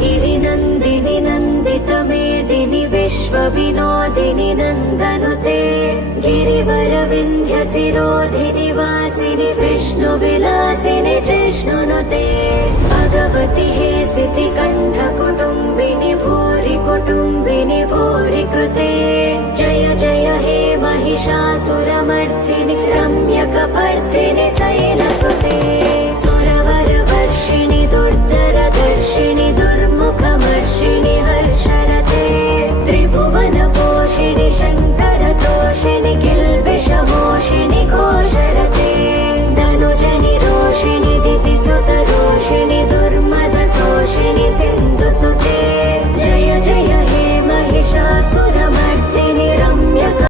गिरिनन्दिनि नन्दितमेदिनि विश्वविनोदिनि नन्दनुते गिरिवरविन्ध्यशिरोधिनि वासिनि विष्णुविलासिनि जिष्णुनुते भगवति हेसिति कण्ठकुटुम्बिनि भूरि कुटुम्बिनि भूरि कृते जय जय हे महिषासुरमर्दिनि रम्यकपर्दिनि शैल